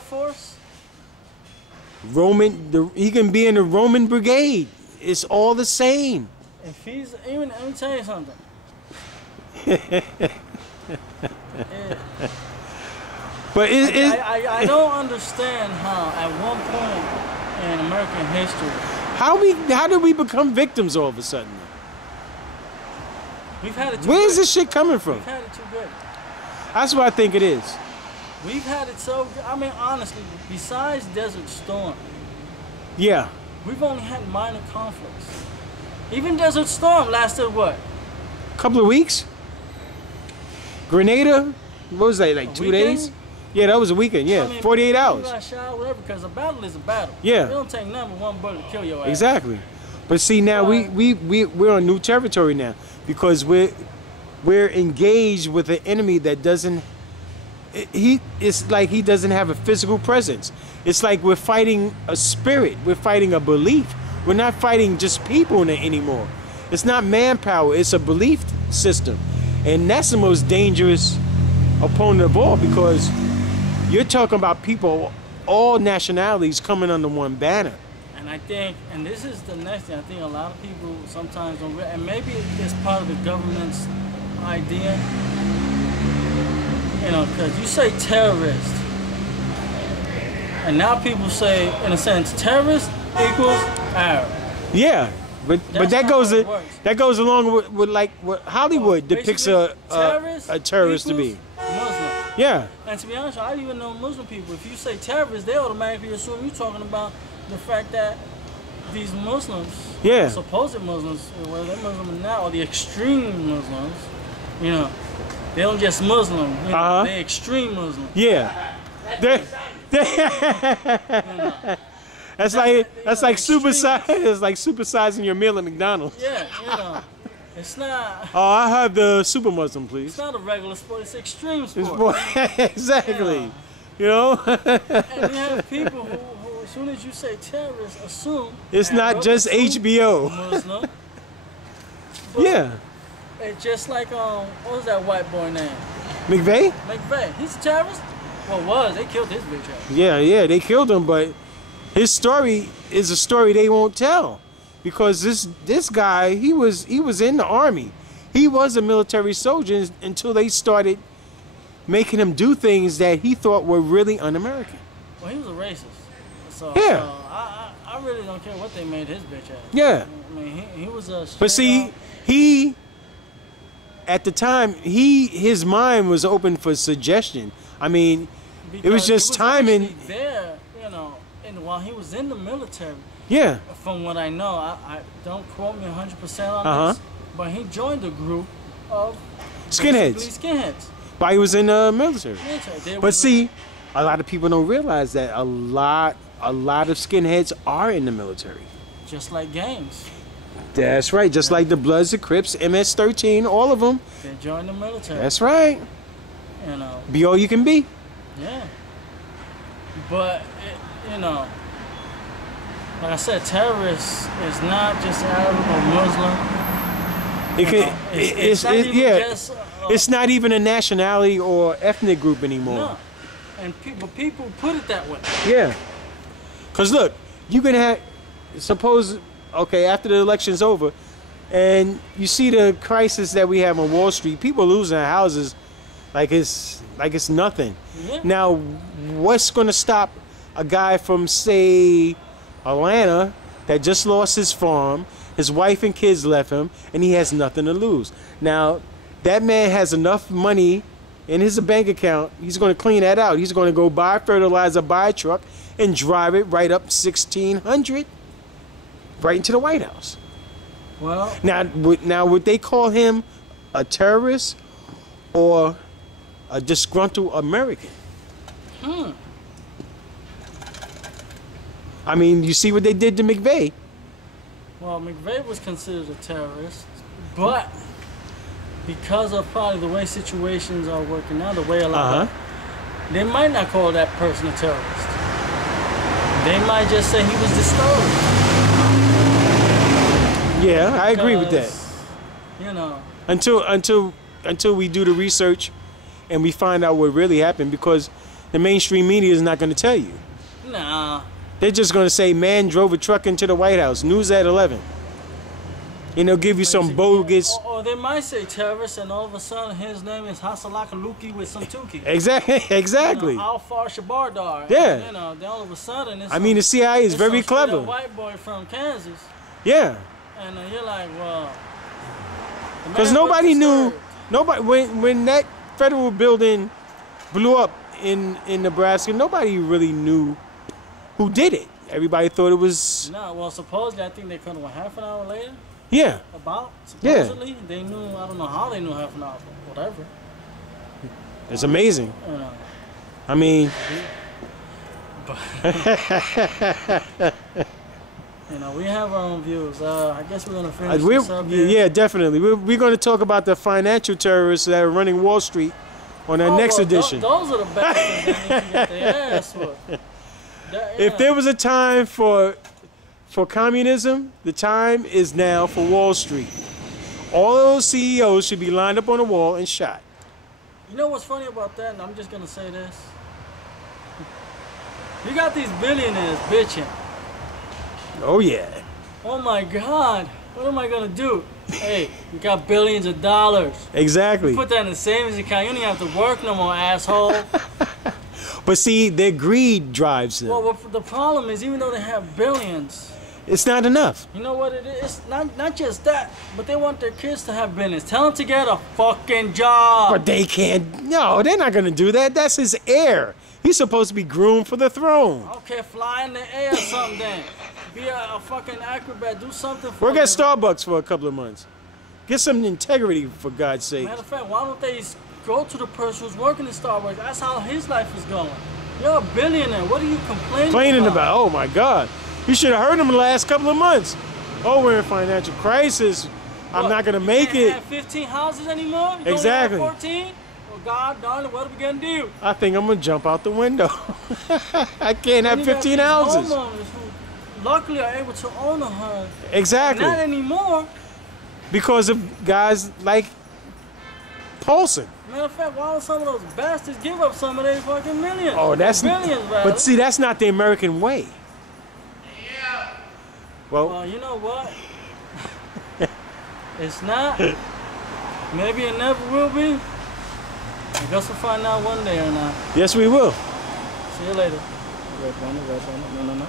Force. He can be in the Roman brigade. It's all the same. If he's even, let me tell you something. Yeah. But I don't understand how at one point in American history how did we become victims all of a sudden? we've had it too Where's good. this shit coming from? We've had it too good. That's what I think it is. We've had it so good. I mean, honestly, besides Desert Storm, Yeah. we've only had minor conflicts. Even Desert Storm lasted what? Couple of weeks. Grenada, what was that, like 2 days? Yeah, that was a weekend. Yeah, I mean, 48 people hours. got shot, whatever, because a battle is a battle. Yeah. It don't take nothing but one bullet to kill your ass. Exactly. But see, now we're on new territory now because we're engaged with an enemy that doesn't. It's like he doesn't have a physical presence. It's like we're fighting a spirit. We're fighting a belief. We're not fighting just people anymore. It's not manpower. It's a belief system, and that's the most dangerous opponent of all because you're talking about people, all nationalities coming under one banner. And I think, and this is the next thing, I think a lot of people sometimes don't realize, and maybe it's part of the government's idea, you know, because you say terrorist, and now people say, in a sense, terrorist equals Arab. Yeah, but that goes along with like what Hollywood depicts a terrorist to be. Muslim. Yeah. And to be honest, I even know Muslim people. If you say terrorist, they automatically assume you're talking about the fact that these Muslims, yeah, supposed Muslims, whether they're Muslim now, or the extreme Muslims, you know, they don't just Muslim, you know, they're extreme Muslim. Yeah. That's like supersizing your meal at McDonald's. Yeah, you know. It's not. Oh, I have the super Muslim, please. It's not a regular sport. It's extreme sport. Exactly. Yeah. You know. And we have people who, as soon as you say terrorist, assume it's not just HBO. Muslim. Yeah. It's just like what was that white boy name? McVeigh. McVeigh. He's a terrorist. Well, they killed his bitch ass. Yeah, they killed him, but his story is a story they won't tell. Because this guy, he was in the army. He was a military soldier until they started making him do things that he thought were really un-American. Well, he was a racist. So, yeah. So I really don't care what they made his bitch ass. Yeah. I mean, he was a. But see, at the time, his mind was open for suggestion. I mean, because it was just timing. There, you know, and while he was in the military. Yeah. From what I know, I don't quote me 100% on this, but he joined a group of skinheads. But he was in the military. But see, a lot of people don't realize that a lot of skinheads are in the military. Just like gangs. That's right. Just like the Bloods, the Crips, MS-13, all of them. They joined the military. That's right. You know. Be all you can be. Yeah. But you know. Like I said, terrorist is not just Arab or Muslim. It's not even a nationality or ethnic group anymore. No, and people put it that way. Yeah, cause look, you can have suppose after the election's over, and you see the crisis that we have on Wall Street. People losing their houses, like it's nothing. Yeah. Now, what's gonna stop a guy from say Atlanta that just lost his farm, his wife and kids left him, and he has nothing to lose? Now, that man has enough money in his bank account. He's going to clean that out. He's going to go buy fertilizer, buy a truck, and drive it right up 1600, right into the White House. Well, now would they call him a terrorist or a disgruntled American? I mean, you see what they did to McVeigh. Well, McVeigh was considered a terrorist, but because of probably the way situations are working now, the way a lot they might not call that person a terrorist. They might just say he was disturbed. Yeah, I agree with that. You know, until we do the research and we find out what really happened, because the mainstream media is not going to tell you. Nah. They're just going to say, man drove a truck into the White House. News at 11. And they'll give you some bogus... Or they might say terrorist, and all of a sudden his name is Hasalaka Luki with some Tuki. Exactly. You know, Al-Far Shabardar. Yeah. And, you know, then all of a sudden... I mean, the CIA is very clever. A white boy from Kansas. Yeah. And you're like, well... Because nobody knew... When that federal building blew up in Nebraska, nobody really knew who did it. Everybody thought it was... No, well, supposedly, I think they couldn't, half an hour later? Yeah. Supposedly? Yeah. They knew, I don't know how they knew half an hour, but whatever. It's amazing. You know. I mean... You know, we have our own views. I guess we're going to finish this up here. Yeah, definitely. We're going to talk about the financial terrorists that are running Wall Street on our next edition. Those are the bastards that need to get their ass whooped. If there was a time for communism, the time is now for Wall Street. All of those CEOs should be lined up on a wall and shot. You know what's funny about that? And I'm just going to say this. You got these billionaires bitching. Oh, yeah. Oh, my God. What am I going to do? Hey, you got billions of dollars. Exactly. You put that in the savings account. You don't even have to work no more, asshole. But see, their greed drives them. Well, the problem is, even though they have billions, it's not enough. You know what it is? Not just that, but they want their kids to have billions. Tell them to get a fucking job. But they can't. No, they're not going to do that. That's his heir. He's supposed to be groomed for the throne. Okay, fly in the air or something then. Be a fucking acrobat. Do something for Work at Starbucks for a couple of months. Get some integrity, for God's sake. Matter of fact, why don't they go to the person who's working in Starbucks? That's how his life is going. You're a billionaire. What are you complaining about? Oh, my God. You should have heard him the last couple of months. Oh, we're in financial crisis. I'm not going to make it. You can't have 15 houses anymore? You Exactly. Only have 14? Well, God darn it, what are we going to do? I think I'm going to jump out the window. I can't have 15 houses. Homeowners who luckily are able to own a home. Exactly. Not anymore. Because of guys like Paulson. Matter of fact, why don't some of those bastards give up some of their fucking millions? Oh, that's... billions, rather. But see, that's not the American way. Yeah. Well, you know what? It's not. Maybe it never will be. I guess we'll find out one day or not. Yes, we will. See you later. Red Bunny, no.